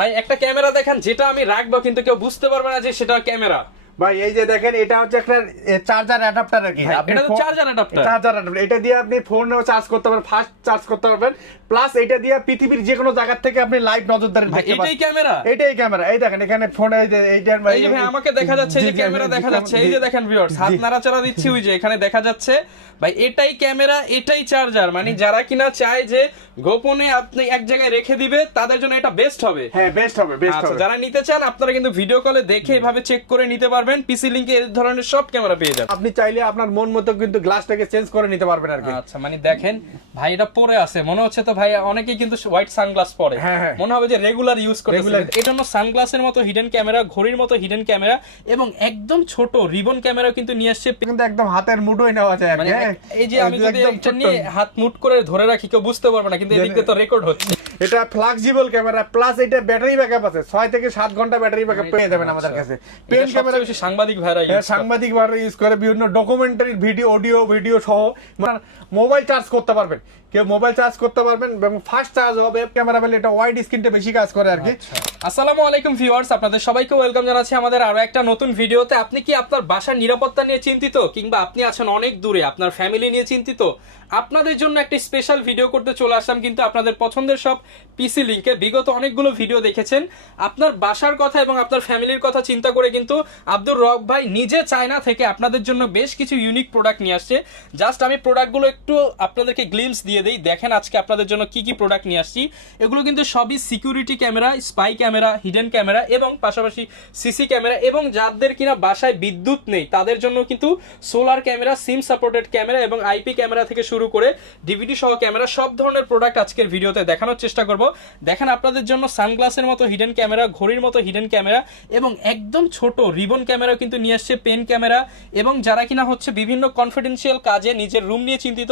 ভাই একটা ক্যামেরা দেখেন যেটা আমি রাখবো কিন্তু কেউ বুঝতে পারবে না যে সেটা ক্যামেরা ভাই এই যে দেখেন এটা হচ্ছে একটা চার্জার অ্যাডাপ্টার আর কি হ্যাঁ, এটা তো চার্জার অ্যাডাপ্টার চার্জার অ্যাডাপ্টার এটা দিয়ে আপনি ফোনও চার্জ করতে পারবেন ফাস্ট চার্জ করতে পারবেন প্লাস এটা দিয়ে পৃথিবীর যে কোনো জায়গা থেকে আপনি লাইভ নজরদারি দেখতে পারবেন এটাই ক্যামেরা এটাই ক্যামেরা এই দেখেন এখানে ফোনে এই যে এইটার এই যে ভাই আমাকে দেখা যাচ্ছে এই যে ক্যামেরা দেখা যাচ্ছে এই যে দেখেন ভিউয়ার্স হাত নাড়াচাড়া দিচ্ছি ওই যে এখানে দেখা যাচ্ছে ভাই এটাই ক্যামেরা এটাই চার্জার মানে হ্যাঁ। যারা কিনা চায় যে গোপনে আপনি এক জায়গায় রেখে দিবে তাদের জন্য এটা বেস্ট হবে হ্যাঁ বেস্ট হবে বেস্ট আচ্ছা, হবে যারা নিতে চান আপনারা কিন্তু ভিডিও কলে দেখে এভাবে চেক করে নিতে পারবেন পারবেন পিসি লিংকে এই ধরনের সব ক্যামেরা পেয়ে যাবেন আপনি চাইলে আপনার মন মতো কিন্তু গ্লাসটাকে চেঞ্জ করে নিতে পারবেন আর কি আচ্ছা মানে দেখেন ভাই এটা পরে আছে মনে হচ্ছে তো ভাই অনেকেই কিন্তু হোয়াইট সানগ্লাস পরে হ্যাঁ, হ্যাঁ। মনে হবে যে রেগুলার ইউজ করে এটা না সানগ্লাসের মতো হিডেন ক্যামেরা ঘড়ির মতো হিডেন ক্যামেরা এবং একদম ছোট রিবন ক্যামেরা কিন্তু নিয়ে আসছে কিন্তু একদম হাতের মুঠোই নেওয়া যায় মানে হ্যাঁ। এই যে আমি যদি এটা নিয়ে হাত মুট করে ধরে রাখি কেউ বুঝতে পারবে না কিন্তু এদিকে তো রেকর্ড হচ্ছে এটা ফ্লাক্সিবল ক্যামেরা প্লাস এটা ব্যাটারি ব্যাকআপ আছে 6 থেকে 7 ঘন্টা ব্যাটারি ব্যাকআপ পেয়ে যাবেন আমাদের আচ্ছা। কাছে পেন ক্যামেরা বেশি সাংবাদিক ভাইরা হ্যাঁ সাংবাদিক ভাইরা ইউজ করে বিভিন্ন ডকুমেন্টারি ভিডিও অডিও ভিডিও সহ মোবাইল চার্জ করতে পারবেন কেউ মোবাইল চার্জ করতে পারবেন এবং ফাস্ট চার্জ হবে ক্যামেরা বেলে এটা ওয়াইড স্ক্রিনটা বেশি কাজ করে আর কি আচ্ছা। আসসালামু আলাইকুম ভিউয়ার্স আপনাদের সবাইকে ওয়েলকাম জানাচ্ছি আমাদের আরো একটা নতুন ভিডিওতে আপনি কি আপনার বাসার নিরাপত্তা নিয়ে চিন্তিত কিংবা আপনি আছেন অনেক দূরে আপনার ফ্যামিলি নিয়ে চিন্তিত আপনাদের জন্য একটি স্পেশাল ভিডিও করতে চলে আসলাম কিন্তু আপনাদের পছন্দের সব পিসি লিঙ্কে বিগত অনেকগুলো ভিডিও দেখেছেন আপনার বাসার কথা এবং আপনার ফ্যামিলির কথা চিন্তা করে কিন্তু আব্দুর রক ভাই নিজে চায়না থেকে আপনাদের জন্য বেশ কিছু ইউনিক প্রোডাক্ট নিয়ে আসছে জাস্ট আমি প্রোডাক্টগুলো একটু আপনাদেরকে গ্লিমস দিয়ে দিই দেখেন আজকে আপনাদের জন্য কি কি প্রোডাক্ট নিয়ে আসছি এগুলো কিন্তু সবই security camera spy camera hidden camera এবং পাশাপাশি সিসি ক্যামেরা এবং যাদের কিনা বাসায় বিদ্যুৎ নেই তাদের জন্য কিন্তু solar camera SIM supported camera এবং আইপি ক্যামেরা থেকে শুরু করে ডিভিডি সহ ক্যামেরা সব ধরনের প্রোডাক্ট আজকের ভিডিওতে দেখানোর চেষ্টা করব দেখেন আপনাদের জন্য সানগ্লাসের মতো হিডেন ক্যামেরা ঘড়ির মতো হিডেন ক্যামেরা এবং একদম ছোট রিবন ক্যামেরা কিন্তু নিয়ে আসছে পেন ক্যামেরা এবং যারা কিনা হচ্ছে বিভিন্ন কনফিডেন্সিয়াল কাজে নিজের রুম নিয়ে চিন্তিত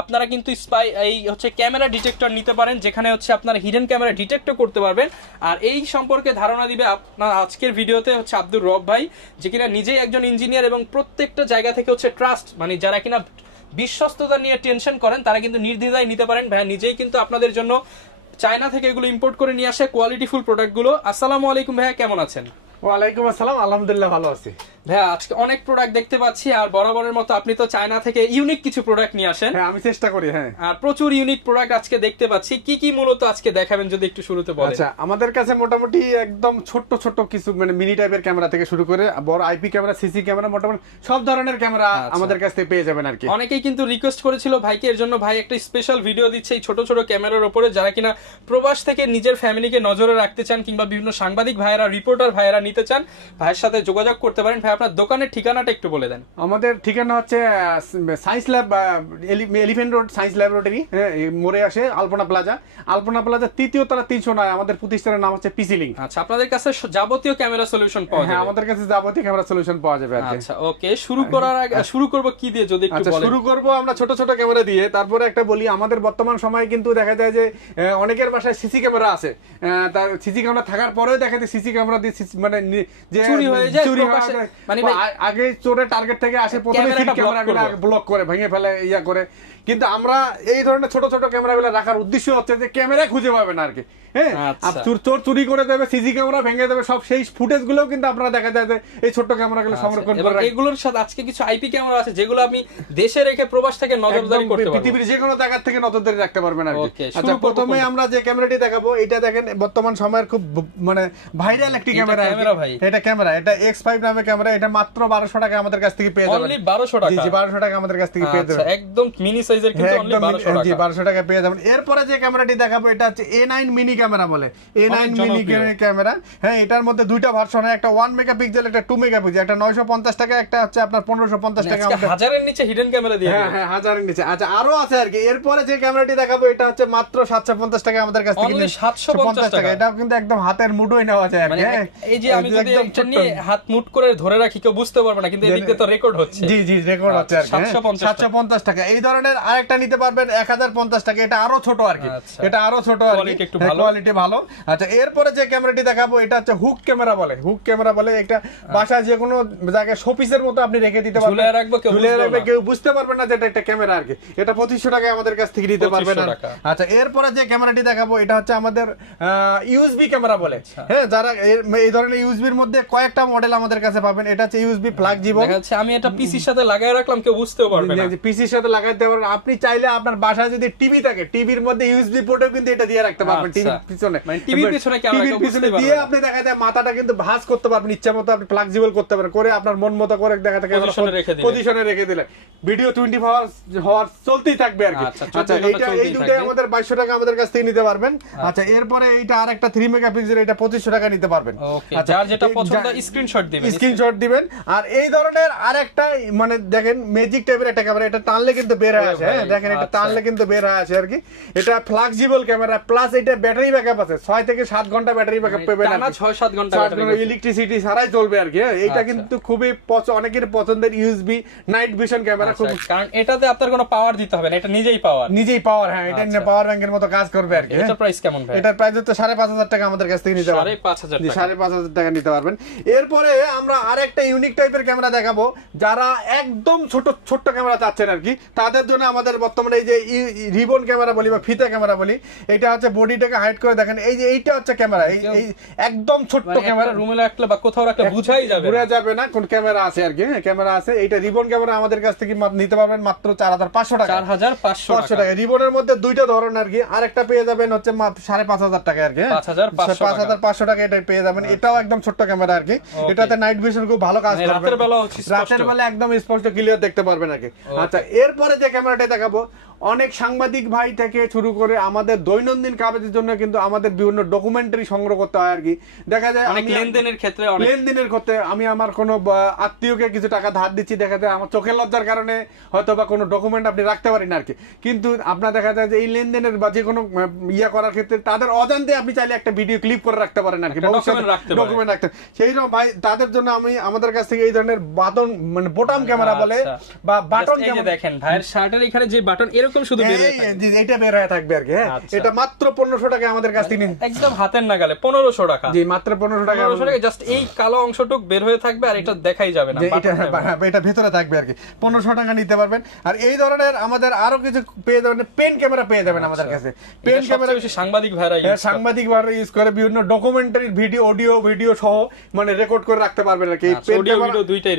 আপনারা কিন্তু স্পাই এই হচ্ছে ক্যামেরা ডিটেক্টর নিতে পারেন যেখানে হচ্ছে আপনার হিডেন ক্যামেরা ডিটেক্টও করতে পারবেন আর এই সম্পর্কে ধারণা দিবে আপনার আজকের ভিডিওতে হচ্ছে আব্দুর রব ভাই যে কিনা নিজেই একজন ইঞ্জিনিয়ার এবং প্রত্যেকটা জায়গা থেকে হচ্ছে ট্রাস্ট মানে যারা কিনা বিশ্বস্ততা নিয়ে টেনশন করেন তারা কিন্তু নির্দ্বিধায় নিতে পারেন ভাই নিজেই কিন্তু আপনাদের জন্য চায়না থেকে এগুলো ইম্পোর্ট করে নিয়ে আসে কোয়ালিটিফুল প্রোডাক্টগুলো আসসালামু আলাইকুম ভাইয়া কেমন আছেন ওয়ালাইকুম আসসালাম আলহামদুলিল্লাহ ভালো আছি ভাইয়া আজকে অনেক প্রোডাক্ট দেখতে পাচ্ছি আর বরাবরের মতো আপনি তো চায়না থেকে ইউনিক কিছু প্রোডাক্ট নিয়ে আসেন হ্যাঁ আমি চেষ্টা করি হ্যাঁ আর প্রচুর ইউনিক প্রোডাক্ট আজকে দেখতে পাচ্ছি কি কি মূলত আজকে দেখাবেন যদি একটু শুরুতে বলেন আচ্ছা আমাদের কাছে মোটামুটি একদম ছোট ছোট কিছু মানে মিনি টাইপের ক্যামেরা থেকে শুরু করে বড় আইপি ক্যামেরা সিসি ক্যামেরা মোটামুটি সব ধরনের ক্যামেরা আচ্ছা। আমাদের কাছ থেকে পেয়ে যাবেন আর কি অনেকেই কিন্তু রিকোয়েস্ট করেছিল ভাইকে এর জন্য ভাই একটা স্পেশাল ভিডিও দিচ্ছে এই ছোট ছোট ক্যামেরার উপরে যারা কিনা প্রবাস থেকে নিজের ফ্যামিলিকে নজরে রাখতে চান কিংবা বিভিন্ন সাংবাদিক ভাইয়েরা রিপোর্টার ভাইয়েরা নিতে চান ভাইয়ের সাথে যোগাযোগ করতে পারেন ভাই আপনার দোকানের ঠিকানাটা একটু বলে দেন আমাদের ঠিকানা হচ্ছে science lab elephant road science laboratory মোড়ে আসে আলপনা প্লাজা আলপনা প্লাজা তৃতীয় তারা তিনশো নয় আমাদের প্রতিষ্ঠানের নাম হচ্ছে পিসিলিং আচ্ছা আপনাদের কাছে যাবতীয় ক্যামেরা সলিউশন পাওয়া হ্যাঁ, যাবে আমাদের কাছে যাবতীয় ক্যামেরা সলিউশন পাওয়া যাবে আচ্ছা ওকে শুরু হ্যাঁ। করার আগে আচ্ছা। শুরু করব কি দিয়ে যদি একটু আচ্ছা, বলেন শুরু করব আমরা ছোট ছোট ক্যামেরা দিয়ে তারপরে একটা বলি আমাদের বর্তমান সময়ে কিন্তু দেখা যায় যে অনেকের বাসায় সিসি ক্যামেরা আছে তার সিসি ক্যামেরা থাকার পরেও দেখা যায় সিসি ক্যামেরা দিয়ে মানে যে চুরি হয়ে যায় চুরি মানে আগে চোরের টার্গেট থেকে আসে প্রথমে ক্যামেরাগুলো ব্লক করে ভেঙে ফেলে ইয়া করে কিন্তু আমরা এই ধরনের ছোট ছোট ক্যামেরাগুলো রাখার উদ্দেশ্য হচ্ছে যে ক্যামেরা খুঁজে পাবে না হ্যাঁ আচ্ছা। চোর চুরি করে দেবে ক্যামেরা ভেঙে দেবে সব সেই কিন্তু আপনারা দেখা যায় যে এই ছোট আচ্ছা, সংরক্ষণ করে এগুলোর সাথে আজকে কিছু আইপি ক্যামেরা আছে যেগুলো আমি দেশে রেখে প্রবাস থেকে নজরদারি করতে পৃথিবীর যে কোনো জায়গা থেকে নজরদারি রাখতে পারবেন আর আচ্ছা প্রথমে আমরা যে ক্যামেরাটি দেখাবো এটা দেখেন বর্তমান সময়ের খুব মানে ভাইরাল একটি ক্যামেরা টাকা এটার মধ্যে দুইটা ভার্সন একটা 1 মেগাপিক্সেল একটা একটা টাকা একটা হচ্ছে আপনার মানে টাকা হাজারের নিচে হিডেন ক্যামেরা দিয়ে হ্যাঁ হ্যাঁ হাজারের নিচে আচ্ছা আরো আছে আর কি এরপরে যে ক্যামেরাটি দেখাবো এটা হচ্ছে মাত্র পঞ্চাশ টাকা আমাদের কাছ থেকে পঞ্চাশ টাকা এটাও কিন্তু একদম হাতের মুঠোয় নেওয়া যায় মানে হ্যাঁ। এই যে আমি যদি একটা নিয়ে হাত মুট করে ধরে রাখি কেউ বুঝতে পারবে না কিন্তু এদিকে তো রেকর্ড হচ্ছে জি জি রেকর্ড আচ্ছা, হচ্ছে আর 750 হ্যাঁ। টাকা এই ধরনের আরেকটা নিতে পারবেন 1050 টাকা এটা আরো ছোট আর কি আচ্ছা। এটা আরো ছোট আর কি কোয়ালিটি ভালো আচ্ছা এরপরে যে ক্যামেরাটি দেখাবো এটা হচ্ছে হুক ক্যামেরা বলে হুক ক্যামেরা বলে আচ্ছা। যে কোনো জায়গায় শোপিসের মতো আপনি রেখে দিতে পারবেন ঝুলে রাখবো কেউ ঝুলে রাখবে কেউ বুঝতে পারবে না যে এটা একটা ক্যামেরা আর কি এটা 2500 টাকায় আমাদের কাছ থেকে নিতে পারবেন আচ্ছা এরপরে যে ক্যামেরাটি দেখাবো এটা হচ্ছে আমাদের ইউএসবি ক্যামেরা বলে হ্যাঁ যারা এই ধরনের ইউএসবির মধ্যে কয়েকটা মডেল আমাদের কাছে পাবেন এটা হচ্ছে ইউএসবি প্লাগ জিবো দেখা যাচ্ছে আমি এটা পিসির সাথে লাগায় রাখলাম কেউ বুঝতেও পারবে না পিসির সাথে লাগাই দিতে পারবেন আপনি চাইলে আপনার বাসায় যদি টিভি থাকে টিভির মধ্যে ইউএসবি পোর্টও কিন্তু এটা দিয়ে রাখতে পারবেন টিভি আচ্ছা। পিছনে মানে টিভি পিছনে কি টিভির পিছনে দিয়ে আপনি দেখাতে মাথাটা কিন্তু ভাঁজ করতে পারবেন ইচ্ছা মতো আপনি জিবল করতে পারেন করে আপনার মন মতো করে দেখা থাকে পজিশনে রেখে দিলেন ভিডিও 24 আওয়ার হওয়ার চলতেই থাকবে আর কি আচ্ছা, আচ্ছা এইটা এই দুটো আমাদের 2200 টাকা আমাদের কাছ থেকে নিতে পারবেন আচ্ছা, আচ্ছা এরপরে এইটা আরেকটা 3 মেগাপিক্সেল এটা 2500 টাকা নিতে পারবেন আচ্ছা যার যেটা পছন্দ স্ক্রিনশট দিবেন স্ক্রিনশট দিবেন আর এই ধরনের আরেকটা মানে দেখেন ম্যাজিক টাইপের একটা ক্যামেরা এটা টানলে কিন্তু বের হয়ে আছে হ্যাঁ? দেখেন এটা টানলে আচ্ছা। কিন্তু বের হয়ে আছে আর কি এটা ক্যামেরা প্লাস এটা ব্যাটারি ব্যাকআপ আছে 6 থেকে 7 ঘন্টা ব্যাটারি ব্যাকআপ 6 7 ঘন্টা ইলেকট্রিসিটি ছাড়াই চলবে আর কি হ্যাঁ? এটা আচ্ছা। কিন্তু খুবই অনেকের পছন্দের ইউএসবি নাইট ভিশন ক্যামেরা খুব কারণ এটাতে আপনার কোনো পাওয়ার দিতে হবে না এটা নিজেই পাওয়ার নিজেই পাওয়ার হ্যাঁ এটা নিয়ে পাওয়ার ব্যাংকের মতো কাজ করবে আর কি এটা প্রাইস হ্যাঁ? কেমন ভাই এটার প্রাইস তো 5500 টাকা আমাদের কাছ থেকে নিতে হবে 5500 টাকা 5500 টাকা টাকা নিতে পারবেন এরপরে আমরা আরেকটা ইউনিক টাইপের ক্যামেরা দেখাবো যারা একদম ছোট ছোট্ট ক্যামেরা চাচ্ছেন আর কি তাদের জন্য আমাদের বর্তমানে এই যে রিবন ক্যামেরা বলি বা ফিতে ক্যামেরা বলি এটা হচ্ছে বডিটাকে হাইড করে দেখেন এই যে এইটা হচ্ছে ক্যামেরা এই একদম ছোট্ট মানে ক্যামেরা রুমে রাখলে বা কোথাও রাখলে বুঝাই যাবে বুঝা যাবে না কোন ক্যামেরা আছে আর কি ক্যামেরা আছে এইটা রিবন ক্যামেরা আমাদের কাছ থেকে নিতে পারবেন মাত্র চার হাজার পাঁচশো টাকা চার হাজার পাঁচশো টাকা রিবনের মধ্যে দুইটা ধরন আর কি আরেকটা পেয়ে যাবেন হচ্ছে সাড়ে পাঁচ হাজার টাকা আর কি হ্যাঁ। পাঁচ হাজার পাঁচশো টাকা এটা পেয়ে যাবেন আচ্ছা। এটাও একদম একদম ছোট্ট ক্যামেরা আর কি এটাতে নাইট ভিশন খুব ভালো কাজ মানে রাতের বেলা রাতের বেলা একদম স্পষ্ট ক্লিয়ার দেখতে পারবেন আর কি আচ্ছা এরপরে যে ক্যামেরাটা দেখাবো অনেক সাংবাদিক ভাই থেকে শুরু করে আমাদের দৈনন্দিন কাগজের জন্য কিন্তু আমাদের বিভিন্ন ডকুমেন্টারি সংগ্রহ করতে হয় আর কি দেখা যায় অনেক লেনদেনের ক্ষেত্রে লেনদেনের ক্ষেত্রে আমি আমার কোনো আত্মীয়কে কিছু টাকা ধার দিচ্ছি দেখা যায় আমার চোখের লজ্জার কারণে হয়তো বা কোনো ডকুমেন্ট আপনি রাখতে পারেন আর কি কিন্তু আপনার দেখা যায় যে এই লেনদেনের বা যে কোনো ইয়া করার ক্ষেত্রে তাদের অজান্তে আপনি চাইলে একটা ভিডিও ক্লিপ করে রাখতে পারেন আর কি ডকুমেন্ট রাখতে সেই জন্য ভাই তাদের জন্য আমি আমাদের কাছ থেকে এই ধরনের বাটন মানে বোটাম ক্যামেরা আচ্ছা। বলে বা বাটন দেখেন ভাইয়ের শার্টের এখানে যে বাটন এরকম শুধু বের হয়ে এটা বের হয়ে থাকবে আর কি হ্যাঁ আচ্ছা। এটা মাত্র 1500 টাকা আমাদের কাছ থেকে একদম হাতের নাগালে 1500 টাকা জি মাত্র 1500 টাকা 1500 টাকা জাস্ট এই কালো অংশটুক বের হয়ে থাকবে আর এটা দেখাই যাবে না এটা এটা ভেতরে থাকবে আর কি 1500 টাকা নিতে পারবেন আর এই ধরনের আমাদের আরো কিছু পেয়ে যাবেন পেন ক্যামেরা পেয়ে যাবেন আমাদের আচ্ছা। কাছে পেন ক্যামেরা বেশি সাংবাদিক ভাইরা হ্যাঁ, সাংবাদিক ভাইরা ইউজ করে বিভিন্ন ডকুমেন্টারি ভিডিও অডিও ভিডিও সহ মানে রেকর্ড করে রাখতে পারবেন আর কি পেন ক্যামেরা আচ্ছা, দুইটাই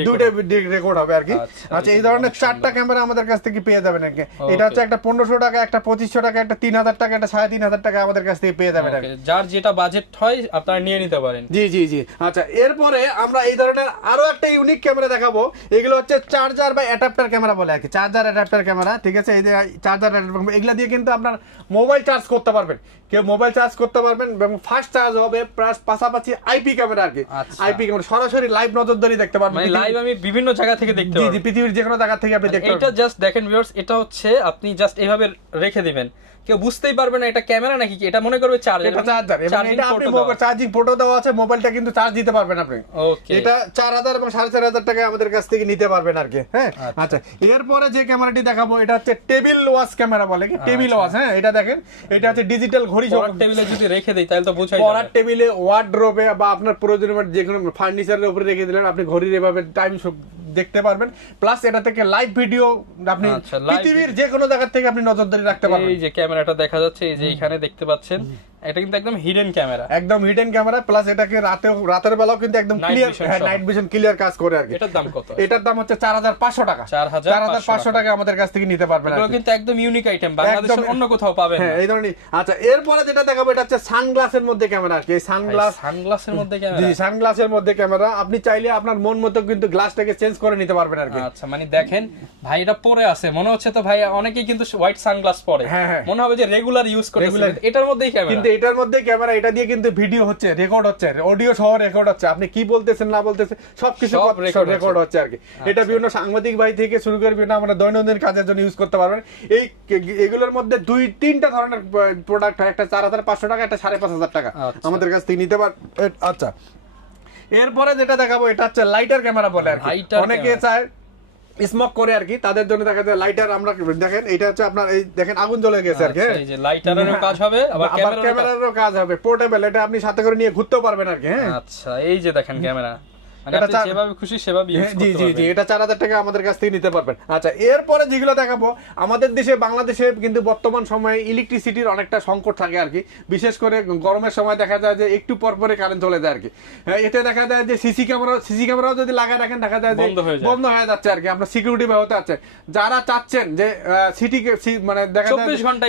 রেকর্ড হবে আর কি আচ্ছা এই ধরনের চারটা ক্যামেরা আমাদের কাছ থেকে পেয়ে যাবেন আর কি এটা হচ্ছে একটা পনেরোশো টাকা একটা পঁচিশশো টাকা একটা তিন হাজার টাকা একটা সাড়ে তিন হাজার টাকা আমাদের কাছ থেকে পেয়ে যাবেন যার যেটা বাজেট হয় আপনারা নিয়ে নিতে পারেন জি জি জি আচ্ছা এরপরে আমরা এই ধরনের আরো একটা ইউনিক ক্যামেরা দেখাবো এগুলো হচ্ছে চার্জার বা অ্যাডাপ্টার ক্যামেরা বলে আর কি চার্জার অ্যাডাপ্টার ক্যামেরা ঠিক আছে এই যে চার্জার এগুলো দিয়ে কিন্তু আপনার মোবাইল চার্জ করতে পারবেন কেউ মোবাইল চার্জ করতে পারবেন এবং ফাস্ট চার্জ হবে প্লাস পাশাপাশি আইপি ক্যামেরা আর কি আইপি ক্যামেরা সরাসরি লাইভ নজরদারি দেখতে পারবেন লাইভ মানে আমি বিভিন্ন জায়গা থেকে দেখতে পারবেন জি পৃথিবীর যে কোনো জায়গা থেকে আপনি দেখতে পারবেন এটা জাস্ট দেখেন ভিউয়ার্স এটা হচ্ছে আপনি আপনি জাস্ট এইভাবে রেখে দিবেন কেউ বুঝতেই পারবে না এটা ক্যামেরা নাকি এটা মনে করবে চার্জার এটা চার্জার এবং এটা আপনি চার্জিং ফটো দেওয়া আছে মোবাইলটা কিন্তু চার্জ দিতে পারবেন আপনি এটা 4000 এবং 4500 টাকা আমাদের কাছ থেকে নিতে পারবেন আর কি হ্যাঁ আচ্ছা, আচ্ছা এরপরে যে ক্যামেরাটি দেখাবো এটা হচ্ছে টেবিল ওয়াচ ক্যামেরা বলে কি টেবিল ওয়াচ আচ্ছা। হ্যাঁ এটা দেখেন এটা হচ্ছে ডিজিটাল ঘড়ি যখন টেবিলে যদি রেখে দেই তাহলে তো বোঝাই যাবে পড়ার টেবিলে ওয়ার্ডরোবে বা আপনার প্রয়োজনীয় যে কোনো ফার্নিচারের উপরে রেখে দিলেন আপনি ঘড়ির এভাবে টাইম দেখতে পারবেন প্লাস এটা থেকে লাইভ ভিডিও আপনি আচ্ছা, পৃথিবীর যে কোনো জায়গা থেকে আপনি নজরদারি রাখতে পারবেন এই যে ক্যামেরা মানে ক্যামেরাটা দেখা যাচ্ছে এই যে এখানে দেখতে পাচ্ছেন এটা কিন্তু একদম হিডেন ক্যামেরা একদম হিডেন ক্যামেরা প্লাস এটাকে রাতে রাতের বেলাও কিন্তু একদম ক্লিয়ার নাইট ভিশন ক্লিয়ার কাজ করে আর কি এটার দাম কত এটার দাম হচ্ছে টাকা টাকা আমাদের কাছ থেকে নিতে পারবেন কিন্তু একদম ইউনিক আইটেম অন্য কোথাও হ্যাঁ, এই ধরনের আচ্ছা এরপরে যেটা দেখাবো এটা হচ্ছে সানগ্লাসের মধ্যে ক্যামেরা আর কি সানগ্লাস সানগ্লাসের মধ্যে ক্যামেরা জি সানগ্লাসের মধ্যে ক্যামেরা আপনি চাইলে আপনার মন মতো কিন্তু গ্লাসটাকে চেঞ্জ করে নিতে পারবেন আর কি আচ্ছা মানে দেখেন ভাই এটা পরে আছে মনে হচ্ছে তো ভাই অনেকেই কিন্তু হোয়াইট সানগ্লাস পরে হ্যাঁ, হ্যাঁ। মনে হবে যে রেগুলার ইউজ করে এটার মধ্যেই ক্যামেরা এটার মধ্যে ক্যামেরা এটা দিয়ে কিন্তু ভিডিও হচ্ছে রেকর্ড হচ্ছে অডিও সহ রেকর্ড হচ্ছে আপনি কি বলতেছেন না বলতেছেন সবকিছু রেকর্ড হচ্ছে আর কি আচ্ছা। এটা বিভিন্ন সাংবাদিক ভাই থেকে শুরু করে বিভিন্ন আমরা দৈনন্দিন কাজের জন্য ইউজ করতে পারবেন এই এগুলোর মধ্যে দুই তিনটা ধরনের প্রোডাক্ট হয় একটা চার হাজার পাঁচশো টাকা একটা সাড়ে পাঁচ হাজার টাকা আচ্ছা। আমাদের কাছ থেকে নিতে পার আচ্ছা এরপরে যেটা দেখাবো এটা হচ্ছে লাইটার ক্যামেরা বলে আর অনেকে চায় স্মক করে আর কি তাদের জন্য দেখা যায় লাইটার আমরা দেখেন এটা হচ্ছে আপনার এই দেখেন আগুন জ্বলে গেছে আর কি হ্যাঁ? আচ্ছা, এই যে লাইটারেরও হ্যাঁ। কাজ হবে আবার ক্যামেরারও কাজ হবে পোর্টেবল এটা আপনি সাথে করে নিয়ে ঘুরতেও পারবেন আর কি হ্যাঁ আচ্ছা এই যে দেখেন ক্যামেরা মানে হ্যাঁ, আচ্ছা, বিশেষ করে গরমের সময় দেখা যায় যে একটু পর পরে কারেন্ট চলে যায় হ্যাঁ, এতে দেখা যায় যে সিসি ক্যামেরা সিসি ক্যামেরাও যদি লাগায় রাখেন দেখা যায় যে বন্ধ হয়ে যাচ্ছে আর কি আমরা সিকিউরিটি আছে যারা চাচ্ছেন যে সিটি মানে দেখা যায়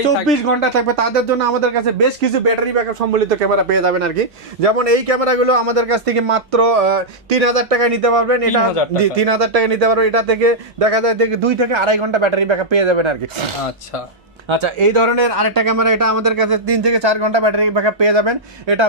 চব্বিশ ঘন্টা থাকবে তাদের জন্য আমাদের কাছে বেশ কিছু ব্যাটারি ব্যাকআপ সম্বলিত ক্যামেরা পেয়ে যাবেন আর কি যেমন এই ক্যামেরাগুলো আমাদের কাছ থেকে মাত্র তিন হাজার টাকায় নিতে পারবেন এটা জি তিন হাজার টাকায় নিতে পারবেন এটা থেকে দেখা যায় থেকে দুই থেকে আড়াই ঘন্টা ব্যাটারি ব্যাকআপ পেয়ে যাবেন আর কি আচ্ছা আচ্ছা এই ধরনের আরেকটা ক্যামেরা এটা আমাদের কাছে তিন থেকে চার ঘন্টা ব্যাটারি ব্যাকআপ পেয়ে যাবেন এটা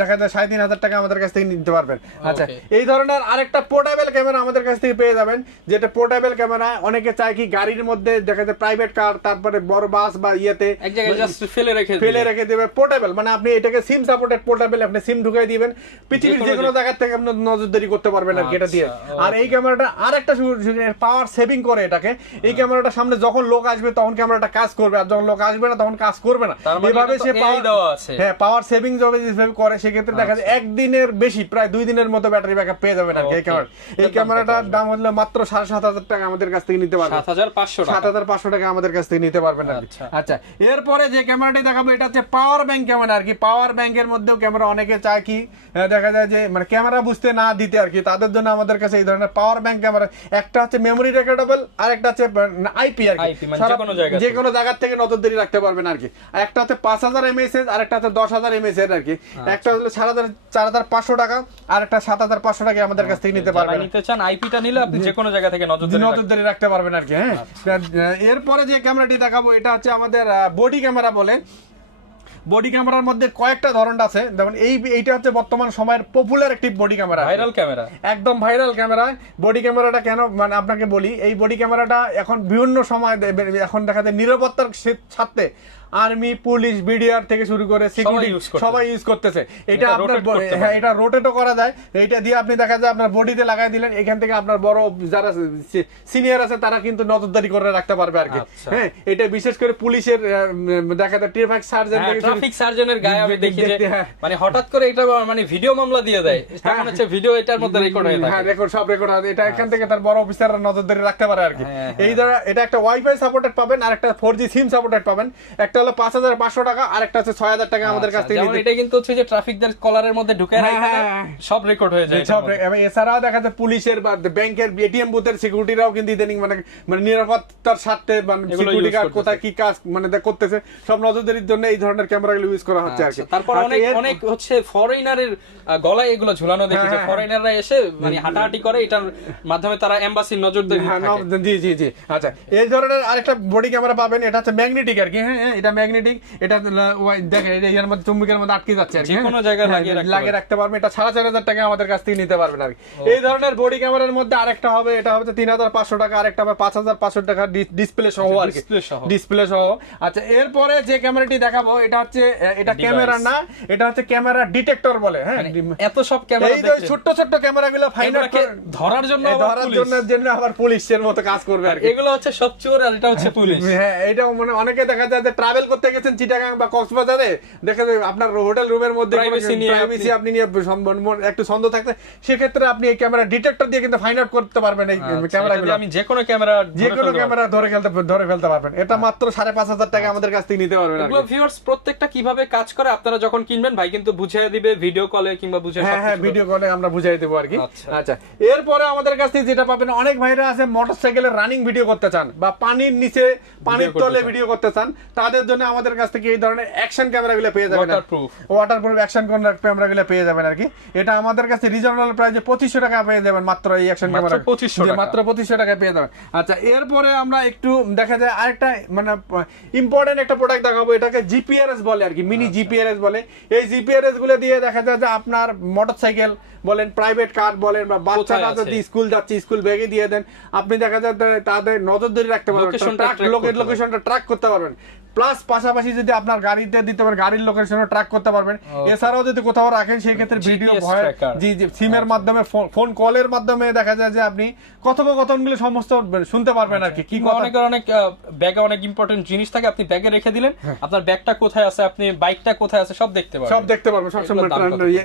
দেখা যায় সাড়ে তিন হাজার টাকা আমাদের কাছ থেকে নিতে পারবেন আচ্ছা এই ধরনের আরেকটা পোর্টেবল ক্যামেরা আমাদের কাছ থেকে পেয়ে যাবেন যেটা পোর্টেবল ক্যামেরা অনেকে চায় কি গাড়ির মধ্যে দেখা যায় প্রাইভেট কার তারপরে বড় বাস বা ইয়েতে ফেলে রেখে ফেলে রেখে দেবে পোর্টেবল মানে আপনি এটাকে সিম সাপোর্টেড পোর্টেবল আপনি সিম ঢুকাই দিবেন পৃথিবীর যে কোনো জায়গা থেকে আপনি নজরদারি করতে পারবেন আর এটা দিয়ে আচ্ছা, আর এই ক্যামেরাটা আরেকটা পাওয়ার সেভিং করে এটাকে এই ক্যামেরাটা সামনে যখন লোক আসবে তখন ক্যামেরাটা কাজ করবে আর যখন লোক আসবে না তখন কাজ করবে না মানে এভাবে সে হ্যাঁ পাওয়ার সেভিং যাবে যেভাবে করে সেক্ষেত্রে দেখা যায় আচ্ছা। একদিনের বেশি প্রায় দুই দিনের মতো ব্যাটারি ব্যাকআপ পেয়ে যাবে না এই ক্যামেরা এই ক্যামেরাটার দাম হলো মাত্র সাড়ে সাত হাজার টাকা আমাদের কাছ থেকে নিতে পারবেন সাত হাজার পাঁচশো সাত হাজার পাঁচশো টাকা আমাদের কাছ থেকে নিতে পারবেন না আচ্ছা।, আচ্ছা এরপরে যে ক্যামেরাটি দেখাবো এটা হচ্ছে পাওয়ার ব্যাংক ক্যামেরা আর কি পাওয়ার ব্যাংকের মধ্যেও ক্যামেরা অনেকে চায় কি দেখা যায় যে মানে ক্যামেরা বুঝতে না দিতে আর কি তাদের জন্য আমাদের কাছে এই ধরনের পাওয়ার ব্যাংক ক্যামেরা একটা হচ্ছে মেমোরি রেকর্ডেবল আর একটা হচ্ছে আইপি মানে আর কি যে কোনো জায়গায় আগার থেকে নজরদারি রাখতে পারবেন আর কি একটা হচ্ছে পাঁচ হাজার এমএস আর একটা হচ্ছে দশ হাজার এমএস আর কি আচ্ছা। একটা হলো সাত হাজার চার হাজার পাঁচশো টাকা আর একটা সাত হাজার পাঁচশো টাকা আমাদের কাছ থেকে নিতে পারবেন নিতে চান আইপিটা নিলে আপনি যে কোনো জায়গা থেকে নজর নজর নজরদারি রাখতে পারবেন আর কি হ্যাঁ আচ্ছা। এরপরে যে ক্যামেরাটি দেখাবো এটা হচ্ছে আমাদের বডি ক্যামেরা বলে বডি ক্যামেরার মধ্যে কয়েকটা ধরন আছে যেমন এই এইটা হচ্ছে বর্তমান সময়ের পপুলার একটি বডি ক্যামেরা ভাইরাল ক্যামেরা একদম ভাইরাল ক্যামেরা বডি ক্যামেরাটা কেন মানে আপনাকে বলি এই বডি ক্যামেরাটা এখন বিভিন্ন সময় এখন দেখা যায় নিরাপত্তার স্বার্থে আর্মি পুলিশ বিডিআর থেকে শুরু করে সিকিউরিটি সবাই ইউজ করতেছে এটা আপনার হ্যাঁ এটা রোটেটও করা যায় এটা দিয়ে আপনি দেখা যায় আপনার বডিতে লাগাই দিলেন এখান থেকে আপনার বড় যারা সিনিয়র আছে তারা কিন্তু নজরদারি করে রাখতে পারবে আর কি আচ্ছা। হ্যাঁ এটা বিশেষ করে পুলিশের দেখা যায় ট্রাফিক সার্জন ট্রাফিক সার্জনের গায়ে আমি দেখি যে হ্যাঁ। মানে হঠাৎ করে এটা মানে ভিডিও মামলা দিয়ে দেয় হ্যাঁ। তখন হচ্ছে ভিডিও এটার মধ্যে রেকর্ড হয়ে হ্যাঁ, থাকে হ্যাঁ রেকর্ড সব রেকর্ড আছে এটা এখান আচ্ছা। থেকে তার বড় অফিসাররা নজরদারি রাখতে পারে আর কি এই দ্বারা এটা একটা ওয়াইফাই সাপোর্টেড পাবেন আর একটা 4G সিম সাপোর্টেড পাবেন একটা হলো পাঁচ হাজার পাঁচশো টাকা আর একটা হচ্ছে ছয় হাজার টাকা আমাদের কাছ আচ্ছা, থেকে এটা কিন্তু হচ্ছে যে ট্রাফিকদের কলারের মধ্যে ঢুকে হ্যাঁ, হ্যাঁ, হ্যাঁ। সব রেকর্ড হয়ে যায় সব এবং এছাড়াও দেখা যায় পুলিশের বা ব্যাংকের এটিএম বুথের সিকিউরিটিরাও কিন্তু ইদানিং মানে মানে নিরাপত্তার স্বার্থে মানে সিকিউরিটি গার্ড কোথায় কি কাজ মানে করতেছে সব নজরদারির জন্য এই ধরনের ক্যামেরাগুলো ইউজ করা হচ্ছে আর কি আচ্ছা, তারপর অনেক অনেক হচ্ছে ফরেনারের গলায় এগুলো ঝুলানো দেখি যে ফরেনাররা এসে মানে হাঁটাহাঁটি করে এটার মাধ্যমে তারা এম্বাসির নজরদারি জি জি জি আচ্ছা এই ধরনের আরেকটা বডি ক্যামেরা পাবেন এটা হচ্ছে ম্যাগনেটিক আর কি হ্যাঁ এটা ম্যাগনেটিক এটা দেখেন এর মধ্যে চুম্বকের মধ্যে আটকে যাচ্ছে আর কি কোনো হ্যাঁ? জায়গায় লাগিয়ে হ্যাঁ, রাখতে পারবে এটা সাড়ে চার হাজার টাকা আমাদের কাছ থেকে নিতে পারবেন আর এই ধরনের বডি ক্যামেরার মধ্যে আরেকটা হবে এটা হবে তিন হাজার পাঁচশো টাকা আরেকটা হবে পাঁচ হাজার পাঁচশো টাকা ডিসপ্লে সহ আচ্ছা, আর ডিসপ্লে সহ আচ্ছা এরপরে যে ক্যামেরাটি দেখাবো এটা হচ্ছে এটা ক্যামেরা না এটা হচ্ছে ক্যামেরা ডিটেক্টর বলে হ্যাঁ মানে এত সব ক্যামেরা এই ছোট ছোট ক্যামেরাগুলো ফাইন ধরার জন্য ধরার জন্য জন্য আবার পুলিশের মতো কাজ করবে আর এগুলো হচ্ছে সব চোর আর এটা হচ্ছে পুলিশ হ্যাঁ এটা মানে অনেকে দেখা যায় যে ট্রাভেল করতে গেছেন চিটাগাং বা কক্সবাজারে দেখা যাবে আপনার হোটেল রুমের মধ্যে প্রাইভেসি আপনি নিয়ে একটু ছন্দ থাকতে সেক্ষেত্রে আপনি এই ক্যামেরা ডিটেক্টর দিয়ে কিন্তু ফাইন্ড আউট করতে পারবেন এই ক্যামেরাগুলো আচ্ছা, আমি যে কোনো ক্যামেরা যে কোনো ক্যামেরা ধরে ফেলতে ধরে ফেলতে পারবেন এটা আচ্ছা। মাত্র সাড়ে পাঁচ হাজার টাকা আচ্ছা। আমাদের কাছ থেকে নিতে পারবেন এগুলো ভিউয়ার্স প্রত্যেকটা কিভাবে কাজ করে আপনারা যখন কিনবেন ভাই কিন্তু বুঝিয়ে দিবে ভিডিও কলে কিংবা বুঝিয়ে হ্যাঁ হ্যাঁ ভিডিও কলে আমরা বুঝিয়ে দেবো আর কি আচ্ছা এরপরে আমাদের কাছ থেকে যেটা পাবেন অনেক ভাইরা আছে মোটরসাইকেলের রানিং ভিডিও করতে চান বা পানির নিচে পানির তলে ভিডিও করতে চান তাদের আপনাদের জন্য আমাদের কাছ থেকে এই ধরনের অ্যাকশন ক্যামেরাগুলো পেয়ে যাবেন ওয়াটার প্রুফ অ্যাকশন ক্যামেরাগুলো পেয়ে যাবেন আর কি এটা আমাদের কাছে রিজনাল প্রাইসে পঁচিশশো টাকা পেয়ে যাবেন মাত্র এই অ্যাকশন ক্যামেরা পঁচিশশো মাত্র পঁচিশশো টাকা পেয়ে যাবেন আচ্ছা এরপরে আমরা একটু দেখা যায় আরেকটা মানে ইম্পর্টেন্ট একটা প্রোডাক্ট দেখাবো এটাকে জিপিআরএস বলে আর কি মিনি জিপিআরএস আচ্ছা। বলে এই জিপিআরএস গুলো দিয়ে দেখা যায় যে আপনার মোটরসাইকেল বলেন প্রাইভেট কার বলেন বা বাচ্চারা যদি স্কুল যাচ্ছে স্কুল ব্যাগে দিয়ে দেন আপনি দেখা যায় তাদের নজরদারি রাখতে পারবেন লোকের লোকেশনটা ট্র্যাক করতে পারবেন প্লাস পাশাপাশি যদি আপনার গাড়িতে দিতে পারেন গাড়ির লোকেশনও ট্র্যাক করতে পারবেন এছাড়াও যদি কোথাও রাখেন সেই ক্ষেত্রে ভিডিও ভয় জি জি সিমের আচ্ছা। মাধ্যমে ফোন কলের মাধ্যমে দেখা যায় যে আপনি কথোপকথনগুলো সমস্ত শুনতে পারবেন আর কি কি অনেক অনেক ব্যাগে অনেক ইম্পর্টেন্ট জিনিস থাকে আপনি ব্যাগে রেখে দিলেন হ্যাঁ। আপনার ব্যাগটা কোথায় আছে আপনি বাইকটা কোথায় আছে সব দেখতে পারবেন সব দেখতে পারবেন সব সময়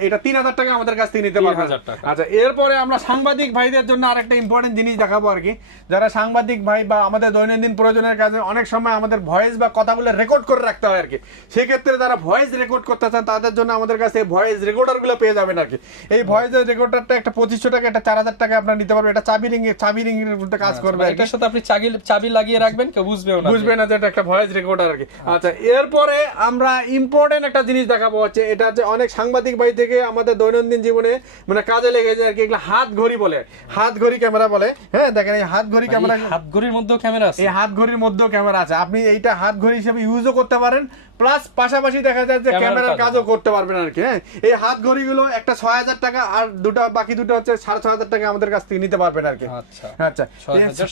এটা তিন হাজার টাকা আমাদের কাছ থেকে নিতে পারবেন হ্যাঁ। আচ্ছা এরপরে আমরা সাংবাদিক ভাইদের জন্য আরেকটা ইম্পর্টেন্ট জিনিস দেখাবো আর কি যারা সাংবাদিক ভাই বা আমাদের দৈনন্দিন প্রয়োজনের কাজে অনেক সময় আমাদের ভয়েস বা কথাগুলো রেকর্ড করে রাখতে হয় আর কি সেক্ষেত্রে যারা ভয়েস রেকর্ড করতে চান তাদের জন্য আমাদের কাছে এই ভয়েস রেকর্ডারগুলো পেয়ে যাবেন আর কি এই ভয়েস রেকর্ডারটা একটা পঁচিশশো টাকা একটা চার হাজার টাকা আপনার নিতে পারবেন এটা চাবি রিং চাবি রিং এর মধ্যে কাজ আচ্ছা, করবে এটার সাথে আপনি চাবি চাবি লাগিয়ে রাখবেন কেউ বুঝবে না বুঝবে না যে এটা একটা ভয়েস রেকর্ডার আর কি আচ্ছা এরপরে আমরা ইম্পর্টেন্ট একটা জিনিস দেখাবো হচ্ছে এটা হচ্ছে অনেক সাংবাদিক ভাই থেকে আমাদের দৈনন্দিন জীবনে মানে কাজে লেগে যায় আর কি এগুলা হাত ঘড়ি বলে হাত ঘড়ি ক্যামেরা বলে হ্যাঁ দেখেন এই হাত ঘড়ি ক্যামেরা হাত ঘড়ির মধ্যেও ক্যামেরা আছে এই হাত ঘড়ির মধ্যেও ক্যামেরা আছে আপনি এইটা হাত ঘড়ি হিসেবে ইউজও করতে পারেন প্লাস পাশাপাশি দেখা যায় যে ক্যামেরার কাজও করতে পারবেন আর কি হ্যাঁ এই হাত ঘড়িগুলো একটা ছয় হাজার টাকা আর দুটো বাকি দুটো হচ্ছে সাড়ে ছয় হাজার টাকা আমাদের কাছ থেকে নিতে পারবেন আর কি আচ্ছা, আচ্ছা। ছয় হাজার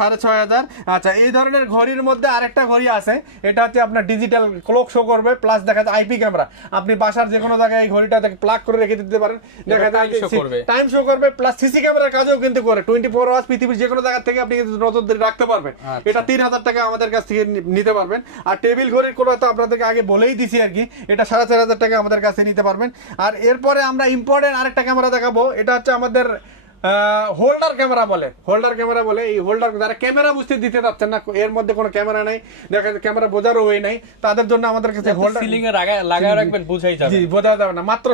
সাড়ে ছয় হাজার আচ্ছা এই ধরনের ঘড়ির মধ্যে আরেকটা ঘড়ি আছে এটা হচ্ছে আপনার ডিজিটাল ক্লক শো করবে প্লাস দেখা যায় আইপি ক্যামেরা আপনি বাসার যে কোনো জায়গায় এই ঘড়িটা প্লাক করে রেখে দিতে পারেন দেখা যায় টাইম শো করবে প্লাস সিসি ক্যামেরার কাজও কিন্তু করে টোয়েন্টি ফোর আওয়ার্স পৃথিবীর যে কোনো জায়গা থেকে আপনি নজরদারি রাখতে পারবেন আচ্ছা। এটা তিন হাজার টাকা আমাদের কাছ থেকে নিতে পারবেন আর টেবিল ঘড়ির কোনো বিষয়গুলো তো আপনাদেরকে আগে বলেই দিছি আর কি এটা সাড়ে চার হাজার টাকা আমাদের কাছে নিতে পারবেন আর এরপরে আমরা ইম্পর্টেন্ট আরেকটা ক্যামেরা দেখাবো এটা হচ্ছে আমাদের হোল্ডার ক্যামেরা বলে হোল্ডার ক্যামেরা বলে এই হোল্ডার যারা ক্যামেরা বুঝতে দিতে পারছেন না এর মধ্যে কোনো ক্যামেরা নাই দেখা ক্যামেরা বোঝার ওয়ে নাই তাদের জন্য আমাদের কাছে হোল্ডার সিলিং লাগায় রাখবেন যাবে জি বোঝা যাবে না মাত্র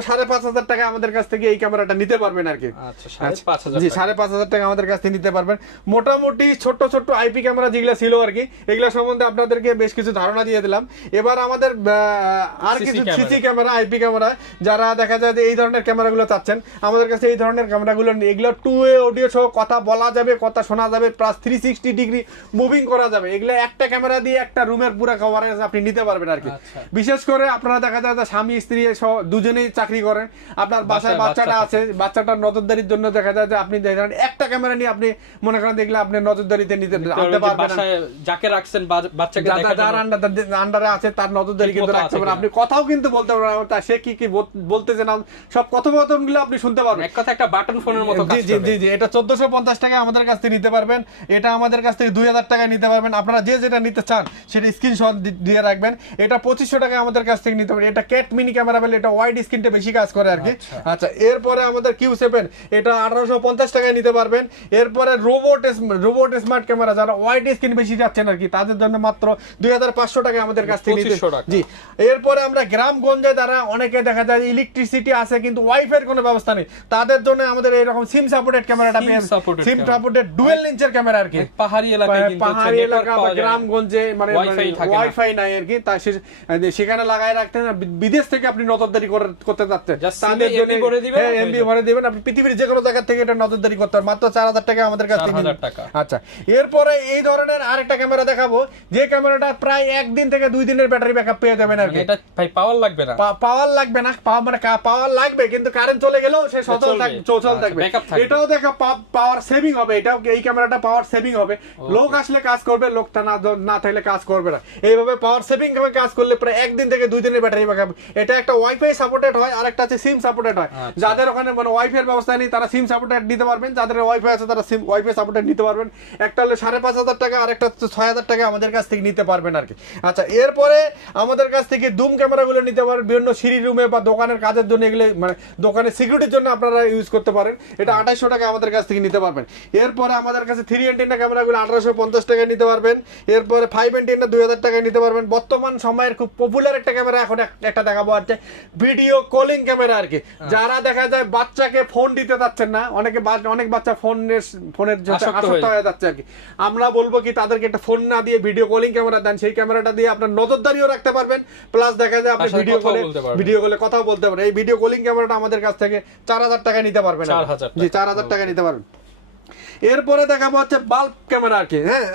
টাকা আমাদের কাছ থেকে এই ক্যামেরাটা নিতে পারবেন আর কি আচ্ছা, আচ্ছা। টাকা আমাদের কাছ থেকে নিতে পারবেন মোটামুটি ছোট্ট ছোট্ট আইপি ক্যামেরা যেগুলো ছিল আর কি এগুলো সম্বন্ধে আপনাদেরকে বেশ কিছু ধারণা দিয়ে দিলাম এবার আমাদের আর কিছু সিসি ক্যামেরা আইপি ক্যামেরা যারা দেখা যায় যে এই ধরনের ক্যামেরাগুলো চাচ্ছেন আমাদের কাছে এই ধরনের ক্যামেরাগুলো এগুলো টু ওয়ে অডিও সহ কথা বলা যাবে কথা শোনা যাবে plus three sixty degree moving করা যাবে এগুলো একটা ক্যামেরা দিয়ে একটা রুমের পুরো কভারেজ আপনি নিতে পারবেন আর কি আচ্ছা। বিশেষ করে আপনারা দেখা যায় স্বামী স্ত্রী সহ দুজনেই চাকরি করেন আপনার বাসায় বাচ্চাটা আছে বাচ্চাটার নজরদারির জন্য দেখা যায় যে আপনি একটা ক্যামেরা নিয়ে আপনি মনে করেন দেখলে আপনি নজরদারিতে নিতে পারবেন যাকে রাখছেন বাচ্চাকে যার আন্ডারে আছে তার নজরদারি কিন্তু রাখতে পারেন আপনি কথাও কিন্তু বলতে পারবেন সে কি কি বলতেছে না সব কথোপকথন গুলো আপনি শুনতে পারবেন এক কথা একটা বাটন ফোনের মতো জি এটা চোদ্দশো পঞ্চাশ টাকায় আমাদের কাছ থেকে নিতে পারবেন এটা আমাদের কাছ থেকে দুই হাজার টাকায় নিতে পারবেন আপনারা যে যেটা নিতে চান সেটা স্ক্রিনশট দিয়ে রাখবেন এটা পঁচিশশো টাকায় আমাদের কাছ থেকে নিতে পারবেন এটা ক্যাট মিনি ক্যামেরা বলে এটা ওয়াইড স্ক্রিনটা বেশি কাজ করে আর কি আচ্ছা।, আচ্ছা এরপরে আমাদের কিউ সেভেন এটা আঠারোশো পঞ্চাশ টাকায় নিতে পারবেন এরপরে রোবট রোবট স্মার্ট ক্যামেরা যারা ওয়াইড স্ক্রিন বেশি যাচ্ছেন আর কি তাদের জন্য মাত্র দুই হাজার পাঁচশো টাকায় আমাদের কাছ থেকে জি এরপরে আমরা গ্রামগঞ্জে দ্বারা অনেকে দেখা যায় ইলেকট্রিসিটি আছে কিন্তু ওয়াইফাইয়ের কোনো ব্যবস্থা নেই তাদের জন্য আমাদের এরকম সিমসা সাপোর্টেড ক্যামেরাটা পেয়ে সিম সাপোর্টেড ডুয়েল লেন্সের ক্যামেরা আর কি পাহাড়ি এলাকায় কিন্তু পাহাড়ি এলাকা বা গ্রামগঞ্জে মানে ওয়াইফাই মানে নাই আর কি তাই মানে সেখানে লাগায় রাখতে না বিদেশ থেকে আপনি নজরদারি করতে যাচ্ছেন তাদের জন্য করে দিবেন এমবি হ্যাঁ, ভরে দিবেন আপনি পৃথিবীর যে কোনো জায়গা থেকে এটা নজরদারি করতে পারেন মাত্র 4000 টাকা আমাদের কাছ থেকে আচ্ছা এরপরে এই ধরনের আরেকটা ক্যামেরা দেখাবো যে ক্যামেরাটা প্রায় একদিন থেকে দুই দিনের ব্যাটারি ব্যাকআপ পেয়ে যাবেন আর মানে কি এটা ভাই পাওয়ার লাগবে না পাওয়ার লাগবে না পাওয়ার মানে পাওয়ার লাগবে কিন্তু কারেন্ট চলে গেলেও সে সচল আচ্ছা, থাকবে চৌচল থাকবে এটাও দেখা পাওয়ার সেভিং হবে এটাও এই ক্যামেরাটা পাওয়ার সেভিং হবে লোক আসলে কাজ করবে লোকটা না না থাকলে কাজ করবে না এইভাবে পাওয়ার সেভিং ভাবে কাজ করলে প্রায় একদিন থেকে দুই দিনের ব্যাটারি ব্যাকআপ এটা একটা ওয়াইফাই সাপোর্টেড হয় আর একটা আছে সিম সাপোর্টেড হয় আচ্ছা। যাদের ওখানে মানে ওয়াইফাই ব্যবস্থা নেই তারা সিম সাপোর্টেড নিতে পারবেন যাদের ওয়াইফাই আছে তারা সিম ওয়াইফাই সাপোর্টেড নিতে পারবেন একটা হলে সাড়ে পাঁচ হাজার টাকা আর একটা ছয় হাজার টাকা আমাদের কাছ থেকে নিতে পারবেন আর কি আচ্ছা এরপরে আমাদের কাছ থেকে দুম ক্যামেরাগুলো নিতে পারবেন বিভিন্ন সিঁড়ি রুমে বা দোকানের কাজের জন্য এগুলো মানে দোকানের সিকিউরিটির জন্য আপনারা ইউজ করতে পারেন এটা আচ্ছা। আঠাশ আঠাইশশো টাকা আমাদের কাছ থেকে নিতে পারবেন এরপরে আমাদের কাছে থ্রি টেনটা ক্যামেরাগুলো আঠারোশো পঞ্চাশ টাকায় নিতে পারবেন এরপরে ফাইভ টেনটা দুই হাজার টাকায় নিতে পারবেন বর্তমান সময়ের খুব পপুলার একটা ক্যামেরা এখন একটা দেখাবো আর ভিডিও কলিং ক্যামেরা আর কি হ্যাঁ। যারা দেখা যায় বাচ্চাকে ফোন দিতে চাচ্ছেন না অনেকে অনেক বাচ্চা ফোনের ফোনের আসক্ত হয়ে যাচ্ছে আর কি আমরা বলবো কি তাদেরকে একটা ফোন না দিয়ে ভিডিও কলিং ক্যামেরা দেন সেই ক্যামেরাটা দিয়ে আপনার নজরদারিও রাখতে পারবেন প্লাস দেখা যায় আপনি ভিডিও কলে ভিডিও কলে কথাও বলতে পারবেন এই ভিডিও কলিং ক্যামেরাটা আমাদের কাছ থেকে চার হাজার টাকা নিতে পারবেন জি চার হাজার টাকা নিতে পারেন এরপরে দেখাবো হচ্ছে বাল্ব ক্যামেরা আর কি হ্যাঁ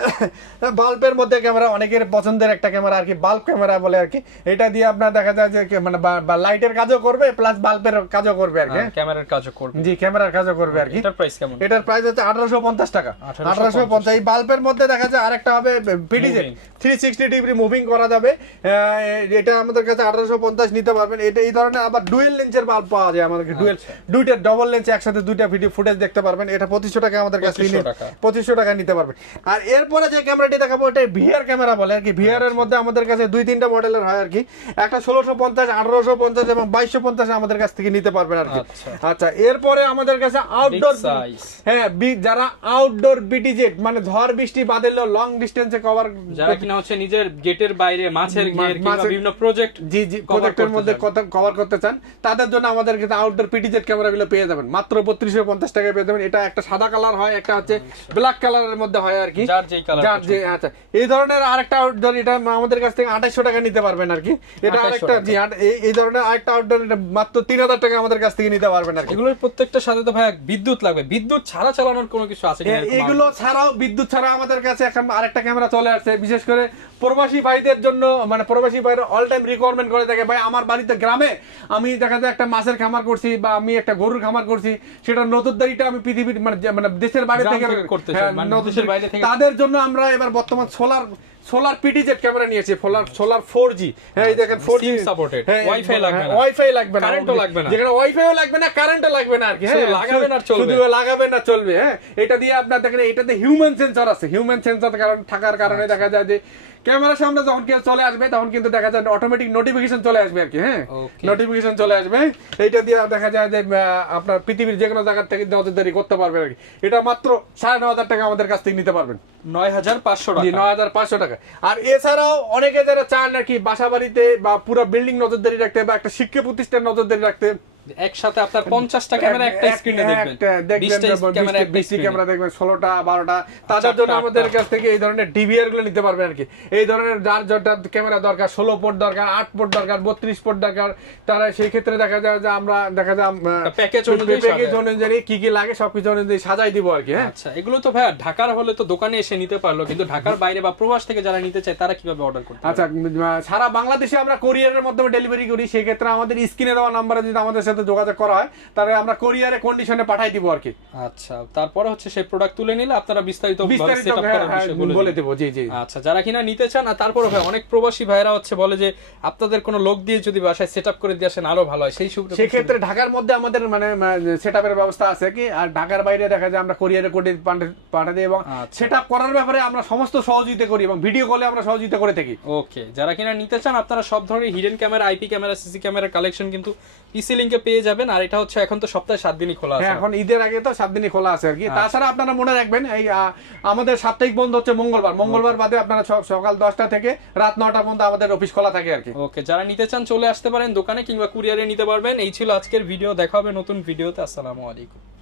বাল্বের মধ্যে ক্যামেরা অনেকের পছন্দের একটা ক্যামেরা আর কি বাল্ব ক্যামেরা বলে আর কি এটা দিয়ে আপনার দেখা যায় যে মানে লাইটের কাজও করবে প্লাস বাল্বের কাজও করবে আর কি ক্যামেরার হ্যাঁ? কাজও করবে জি ক্যামেরার কাজও করবে আর কি এটার প্রাইস কেমন এটার প্রাইস হচ্ছে 1850 টাকা 1850 এই বাল্বের মধ্যে দেখা যায় আরেকটা হবে পিডিজে 360 ডিগ্রি মুভিং করা যাবে এটা আমাদের কাছে 1850 নিতে পারবেন এটা এই ধরনের আবার ডুয়েল লেন্সের বাল্ব পাওয়া যায় আমাদের ডুয়েল আচ্ছা। দুইটা ডবল লেন্স একসাথে দুইটা ভিডিও ফুটেজ দেখতে পারবেন এটা 2500 টাকা আমাদের কাছে পঁচিশশো টাকা নিতে পারবেন আর এরপরে যে ক্যামেরাটি দেখাবো এটা ভিআর ক্যামেরা বলে আর কি ভিআর এর আচ্ছা। মধ্যে আমাদের কাছে দুই তিনটা মডেলের হয় আর কি একটা ষোলোশো পঞ্চাশ আঠারোশো পঞ্চাশ এবং বাইশশো পঞ্চাশ আমাদের কাছ থেকে নিতে পারবেন আর কি আচ্ছা, আচ্ছা এরপরে আমাদের কাছে আউটডোর হ্যাঁ যারা আউটডোর বিটিজেট মানে ঝড় বৃষ্টি বাদলেও লং ডিস্টেন্সে কভার যারা কিনা হচ্ছে নিজের গেটের বাইরে মাছের বিভিন্ন প্রজেক্ট জি জি প্রজেক্টের মধ্যে কভার করতে চান তাদের জন্য আমাদের কাছে আউটডোর পিটিজেট ক্যামেরাগুলো পেয়ে যাবেন মাত্র বত্রিশশো পঞ্চাশ টাকায় পেয়ে যাবেন এটা একটা সাদা কালার হয় একটা হচ্ছে ব্ল্যাক কালারের মধ্যে হয় আর কি যার যেই কালার যার যে আচ্ছা এই ধরনের আরেকটা আউটডোর এটা আমাদের কাছ থেকে 2800 টাকা নিতে পারবেন আর কি এটা আরেকটা জি এই ধরনের আরেকটা আউটডোর এটা মাত্র 3000 টাকা আমাদের কাছ থেকে নিতে পারবেন আর কি এগুলোর প্রত্যেকটা সাথে তো ভাই বিদ্যুৎ লাগবে বিদ্যুৎ ছাড়া চালানোর কোনো কিছু আছে এগুলো ছাড়াও বিদ্যুৎ ছাড়া আমাদের কাছে এখন আরেকটা ক্যামেরা চলে আসছে বিশেষ করে প্রবাসী ভাইদের জন্য মানে প্রবাসী ভাইরা অল টাইম রিকোয়ারমেন্ট করে থাকে ভাই আমার বাড়িতে গ্রামে আমি দেখা যায় একটা মাছের খামার করছি বা আমি একটা গরুর খামার করছি সেটা নতুন নজরদারিটা আমি পৃথিবীর মানে, মানে দেশের বাড়ি থেকে করতে হ্যাঁ, তাদের জন্য আমরা এবার বর্তমান সোলার সোলার পিটিজেড ক্যামেরা নিয়েছি সোলার সোলার ফোর জি হ্যাঁ এই দেখেন ফোর জি সাপোর্টেড ওয়াইফাই লাগবে না ওয়াইফাই লাগবে না কারেন্টও লাগবে না যেখানে ওয়াইফাইও লাগবে না কারেন্টও লাগবে না আর কি হ্যাঁ লাগাবেন আর চলবে শুধু লাগাবে না চলবে হ্যাঁ এটা দিয়ে আপনারা দেখেন এটাতে হিউম্যান সেন্সর আছে হিউম্যান সেন্সর কারণ থাকার কারণে আচ্ছা। দেখা যায় যে ক্যামেরার সামনে যখন কেউ চলে আসবে তখন কিন্তু দেখা যায় অটোমেটিক নোটিফিকেশন চলে আসবে আর কি হ্যাঁ নোটিফিকেশন চলে আসবে এইটা দিয়ে দেখা যায় যে আপনার পৃথিবীর যে কোনো জায়গা থেকে নজরদারি করতে পারবে আর কি এটা মাত্র সাড়ে ন হাজার টাকা আমাদের কাছ থেকে নিতে পারবেন নয় হাজার পাঁচশো টাকা নয় হাজার পাঁচশো টাকা আর এছাড়াও অনেকে যারা চান আর কি বাসা বাড়িতে বা পুরো বিল্ডিং নজরদারি রাখতে বা একটা শিক্ষা প্রতিষ্ঠান নজরদারি রাখতে একসাথে আপনার ক্যামেরা একটা স্ক্রিনে দেখবেন ক্যামেরা দেখবেন আচ্ছা, তাদের আচ্ছা, জন্য আচ্ছা। আমাদের কাছ থেকে এই ধরনের ডিভিআর গুলো নিতে পারবেন আর কি এই ধরনের যার ক্যামেরা দরকার দরকার দরকার দরকার তারা সেই ক্ষেত্রে দেখা যায় যে আমরা দেখা যায় প্যাকেজ অনুযায়ী প্যাকেজ অনুযায়ী কি কি লাগে সবকিছু অনুযায়ী সাজাই দিব আর কি হ্যাঁ আচ্ছা এগুলো তো ভাই ঢাকার হলে তো দোকানে এসে নিতে পারলো কিন্তু ঢাকার বাইরে বা প্রবাস থেকে যারা নিতে চায় তারা কিভাবে অর্ডার করতে আচ্ছা সারা বাংলাদেশে আমরা কোরিয়ারের মাধ্যমে ডেলিভারি করি সেক্ষেত্রে আমাদের স্ক্রিনে দেওয়া নম্বরে যদি আমাদের সাথে যোগাযোগ করা হয় তাহলে আমরা কোরিয়ারে কন্ডিশনে পাঠাই দিব আর কি আচ্ছা তারপরে হচ্ছে সেই প্রোডাক্ট তুলে নিলে আপনারা বিস্তারিত হ্যাঁ, হ্যাঁ, বলে দেবো জি জি আচ্ছা যারা কিনা নিতে চান আর তারপরে ভাই অনেক প্রবাসী ভাইরা হচ্ছে বলে যে আপনাদের কোনো লোক দিয়ে যদি বাসায় সেট করে দিয়ে আসেন আরো ভালো হয় সেই সেক্ষেত্রে ঢাকার মধ্যে আমাদের মানে সেট আপের ব্যবস্থা আছে কি আর ঢাকার বাইরে দেখা যায় আমরা কোরিয়ারে কোর্ডে পাঠাই দিই এবং সেট আচ্ছা। করার ব্যাপারে আমরা সমস্ত সহযোগিতা করি এবং ভিডিও কলে আমরা সহযোগিতা করে থাকি ওকে যারা কিনা নিতে চান আপনারা সব ধরনের hidden camera IP camera CC camera collection কিন্তু পিসি লিঙ্কে পেয়ে যাবেন আর এটা হচ্ছে এখন তো সপ্তাহে সাত দিনই খোলা আছে হ্যাঁ, এখন ঈদের আগে তো সাত দিনই খোলা আছে আর কি তাছাড়া আপনারা মনে রাখবেন এই আমাদের সাপ্তাহিক বন্ধ হচ্ছে মঙ্গলবার মঙ্গলবার বাদে আপনারা সকাল দশটা থেকে রাত নটা পর্যন্ত আমাদের অফিস খোলা থাকে আর কি ওকে যারা নিতে চান চলে আসতে পারেন দোকানে কিংবা কুরিয়ারে নিতে পারবেন এই ছিল আজকের ভিডিও দেখা হবে নতুন ভিডিওতে আসসালামু আলাইকুম